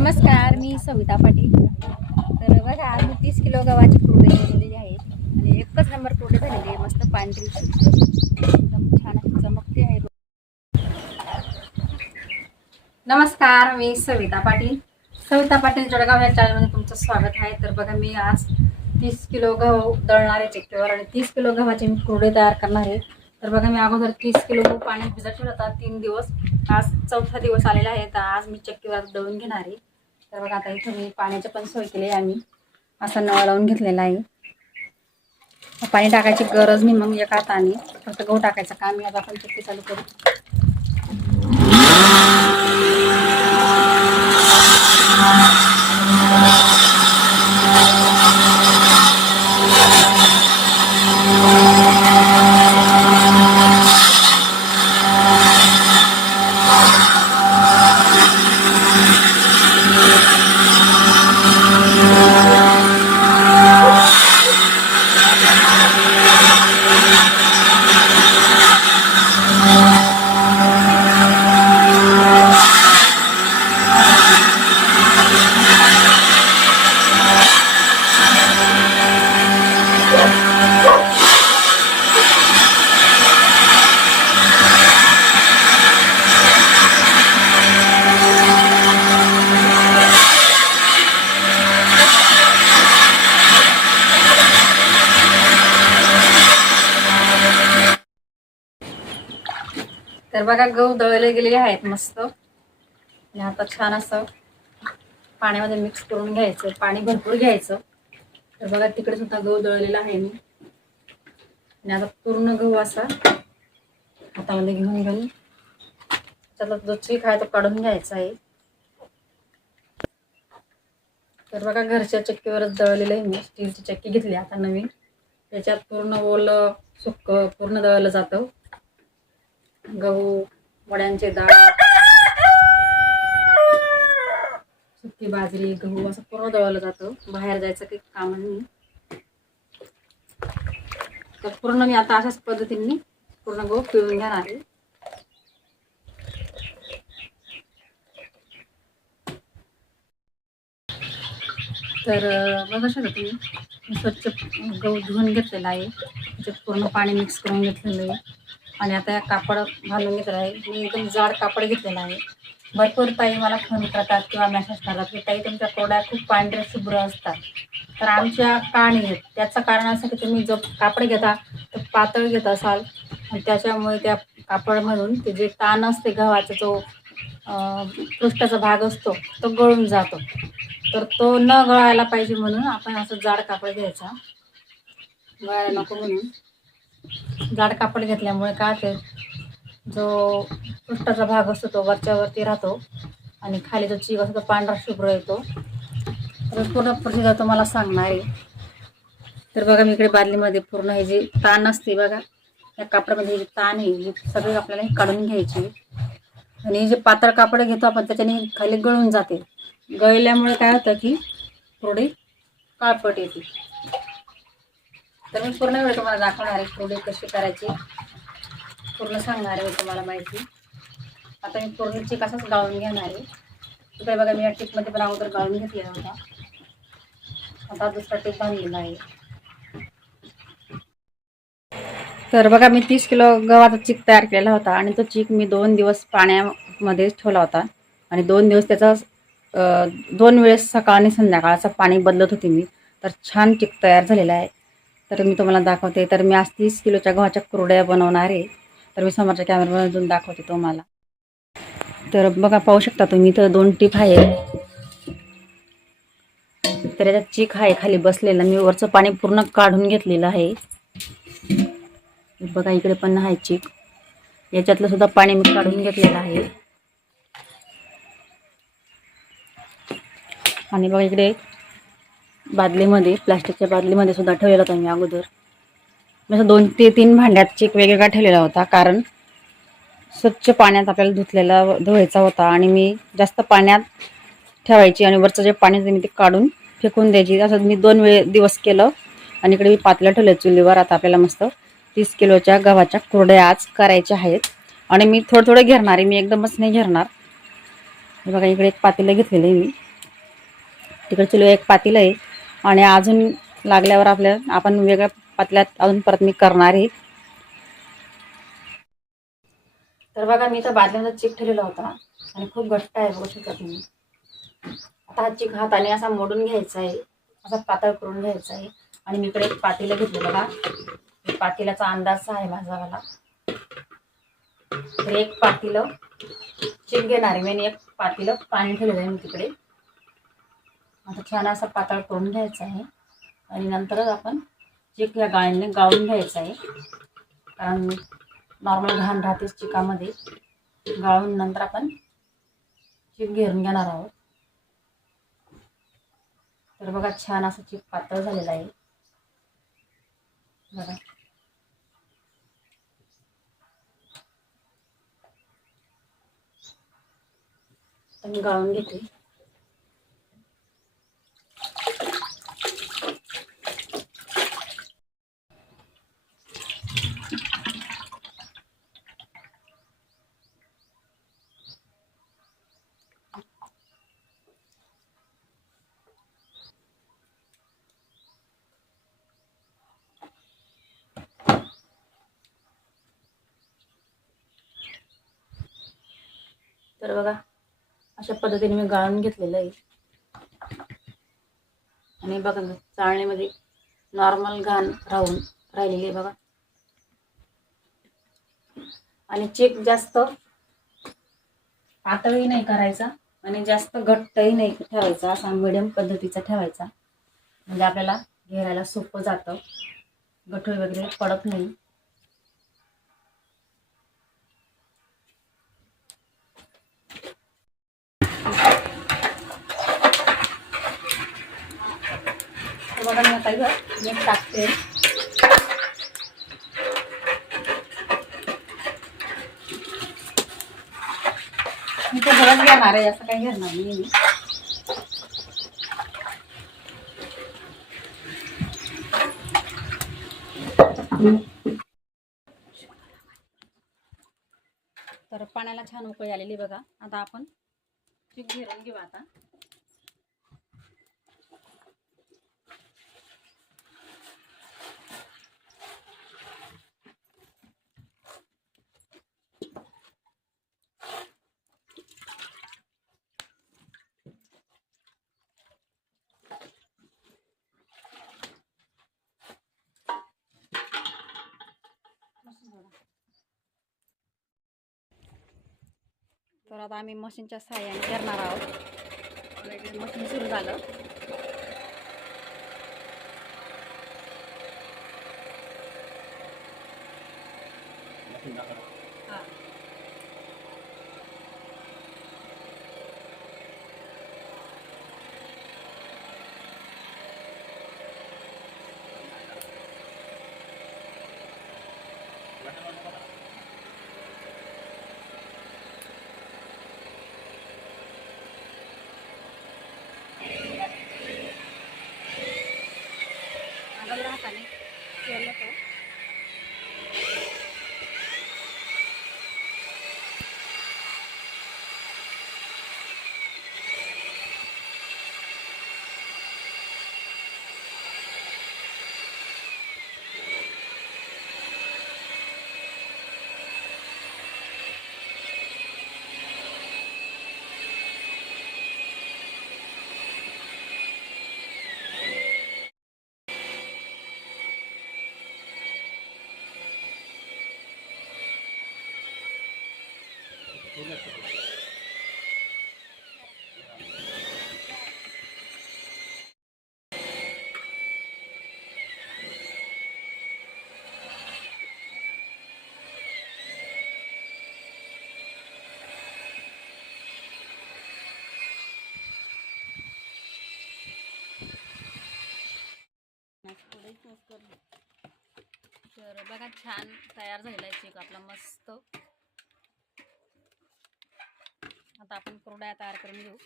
नमस्कार मी सविता पाटील. तर बघा आज मी तीस किलो गव्हाची कुरडे केलेली आहेत. आणि एकच नंबर कुरडे झालेली आहे मस्त पांढरी एकदम छान चमकते आहे. नमस्कार मी सविता पाटील. सविता पाटील जळगाव या चॅनलमध्ये तुमचं स्वागत आहे. तर बघा मी आज तीस किलो गहू दळणार आहे चक्कीवर आणि तीस किलो गव्हाचे मी कुरडे तयार करणार आहे. तर बघा मी अगोदर तीस किलो गहू पाण्यात भिजत ठेवला होता. तीन दिवस आज चौथा दिवस आलेला आहे. तर आज मी चक्कीवर दळून घेणार आहे. तर बघा आता इथं मी पाण्याची पण सोय केली आहे आम्ही. असा नळ लावून घेतलेला आहे. पाणी टाकायची गरज नाही मग एका हाताने. फक्त गहू टाकायचं काम मी आता आपण चक्की चालू करू. तर बघा गहू दळले गेलेले आहेत मस्त. आणि आता छान असं पाण्यामध्ये मिक्स करून घ्यायचं पाणी भरपूर घ्यायचं. तर बघा तिकडे सुद्धा गहू दळलेला आहे मी. आणि आता पूर्ण गहू असा हातामध्ये घेऊन घेऊन त्याला जो चीक आहे तो काढून घ्यायचा आहे. तर बघा घरच्या चक्कीवरच दळलेलं आहे मी. स्टीलची चक्की घेतली आता नवीन. त्याच्यात पूर्ण ओलं सुक्क पूर्ण दळलं जातं. गहू वड्यांचे डाळ सुकी बाजरी गहू असं पूर्ण दळवलं जातं. बाहेर जायचं काही काम नाही. तर पूर्ण मी आता अशाच पद्धतीने पूर्ण गहू पिळून घेणार आहे. तर बघा शकता तुम्ही स्वच्छ गहू धुवून घेतलेला आहे. त्याच्यात पूर्ण पाणी मिक्स करून घेतलेलं आहे. आणि आता या कापड घालून घेतलं आहे. मी एकदम जाड कापड घेतलेलं आहे. भरपूर ताई मला फोन करतात किंवा मेसेज करतात की ताई तुमच्या कोड्या खूप पांढऱ्या शुभ्र असतात. तर आमच्या काणी आहेत. त्याचं कारण असं की तुम्ही जो कापड घेता तो पातळ घेत असाल. आणि त्याच्यामुळे त्या कापडमधून ते जे ताण असते गव्हाचा जो पृष्ठाचा भाग असतो तो गळून जातो. तर तो न गळायला पाहिजे म्हणून आपण असं जाड कापड घ्यायचा. गळायला नको म्हणून. जाड कापड घेतल्यामुळे काय ते जो पृष्ठाचा भाग असतो तो वरच्यावरती राहतो आणि खाली जो चीक असतो तो पांढरा शुभ्र येतो. तर पूर्ण प्रोसिजर तुम्हाला सांगणार आहे. तर बघा मी इकडे बादलीमध्ये पूर्ण हे जे ताण असते बघा या कापडामध्ये जी ताण आहे ही सगळी आपल्याला हे काढून घ्यायची. आणि जे पातळ कापड घेतो आपण त्याच्याने खाली गळून जाते. गळल्यामुळे काय होतं की थोडी काळपट येते. तर मी पूर्ण वेळ तुम्हाला दाखवणार आहे थोडी कशी करायची पूर्ण सांगणार आहे तुम्हाला माहिती. आता मी पूर्ण चिक असाच गाळून घेणार आहे. तिकडे बघा मी या टिपमध्ये पण अगोदर गाळून घेतलेला होता. आता दुसरा टिप बांधलेला आहे. तर बघा मी तीस किलो गव्हाचा चीक तयार केलेला होता आणि तो चीक मी दोन दिवस पाण्यामध्ये ठेवला होता. आणि दोन दिवस त्याचा दोन वेळेस सकाळ आणि संध्याकाळचा पाणी बदलत होते मी. तर छान चीक तयार झालेला आहे. तर मी तुम्हाला दाखवते. तर मी आज तीस किलोच्या गव्हाच्या कुरड्या बनवणार आहे. तर मी समोरच्या कॅमेरामधून दाखवते तुम्हाला. तर बघा पाहू शकता तुम्ही तर दोन टीप आहे. तर याच्यात चीक आहे खाली बसलेला. मी वरचं पाणी पूर्ण काढून घेतलेलं आहे. बघा इकडे पण आहे चीक. याच्यातलं सुद्धा पाणी मी काढून घेतलेलं आहे. आणि बघा इकडे बादलीमध्ये प्लास्टिकच्या बादलीमध्ये सुद्धा ठेवलेला होता मी अगोदर. मी असं दोन ते तीन भांड्यात चेक वेगवेगळा ठेवलेला होता कारण स्वच्छ पाण्यात आपल्याला धुतलेला धुवायचा होता आणि मी जास्त पाण्यात ठेवायची आणि वरचं जे पाणी होतं मी ते काढून फेकून द्यायची. असं मी दोन वेळ दिवस केलं आणि इकडे मी पातळ्या ठेवल्या चुलीवर. आता आपल्याला मस्त तीस किलोच्या गव्हाच्या कुरड्या आज करायच्या आहेत. आणि मी थोडं थोडं घेरणार आहे मी एकदमच नाही घेरणार. हे बघा इकडे एक पातेलं घेतलेलं आहे मी. तिकडे चुलीवर एक पातेलं आहे. आणि अजून लागल्यावर आपल्या आपण वेगळ्या पातल्यात अजून परत मी करणार आहे. तर बघा मी तर बादल्यांचा चिक ठेवलेला होता आणि खूप घट्ट आहे बघू शकता तुम्ही. आता हा चिक हाताने असा मोडून घ्यायचा आहे. असा पातळ करून घ्यायचा आहे. आणि मी इकडे एक पातेलं घेतलं बघा. पाटीलाचा पातेल्याचा अंदाज आहे माझावाला तर एक पातेलं चिक घेणार आहे. मी एक पातेलं पाणी ठेवलेलं आहे मी तिकडे. आता छान असा पातळ करून घ्यायचा आहे. आणि नंतरच आपण चिक या गाळीने गाळून घ्यायचं आहे. कारण नॉर्मल घाण राहतेच चिकामध्ये. गाळून नंतर आपण चिक घेरून घेणार आहोत. तर बघा छान असं चिक पातळ झालेलं आहे. बघा. तर मी गाळून घेते. तर बघा अशा पद्धतीने मी गाळून घेतलेलं आहे. आणि बघा चाळणीमध्ये नॉर्मल घाण राहून राहिलेली आहे बघा. आणि चेक जास्त पातळही नाही करायचा आणि जास्त घट्टही नाही ठेवायचा असा मिडियम पद्धतीचा ठेवायचा. म्हणजे आपल्याला घेरायला सोपं जातं. गठोळी वगैरे पडत नाही. तर मी मीठ टाकते. मी तर सगळंच घेणार आहे असं काही घेणार नाही मी. तर पाण्याला छान उकळी आलेली बघा. आता आपण पीठ घेऊन घेऊ आता. तर आता आम्ही मशीनच्या सहाय्याने करणार आहोत. मशीन सुरू झालं. हां आगळ्या हाताने केलं तर तर बघा छान तयार झालेला आहे चेक आपला मस्त. आता आपण कुरड्या तयार करून घेऊ.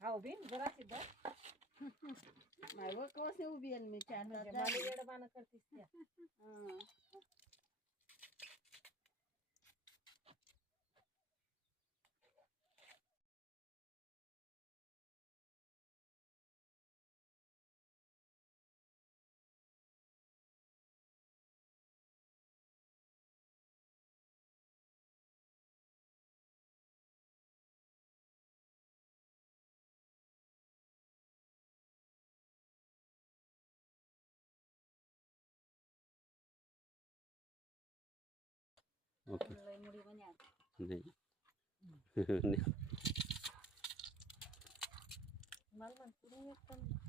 हा उभी जरा सिद्ध माय व कवस उभी आहे मी चार म्हणजे मला झाले. येडं करतीस त्या. Okay. Mulih banyak.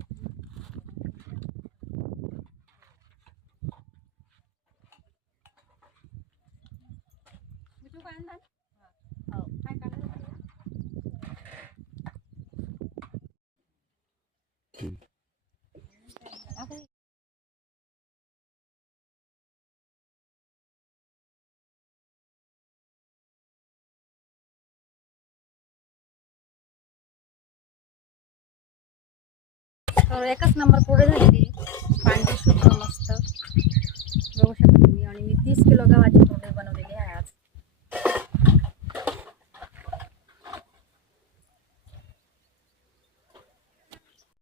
तर एकच नंबर पुढे झालेली पांढरी शुभ्र मस्त. बघू शकता तुम्ही. आणि मी तीस किलो गव्हाची पुढे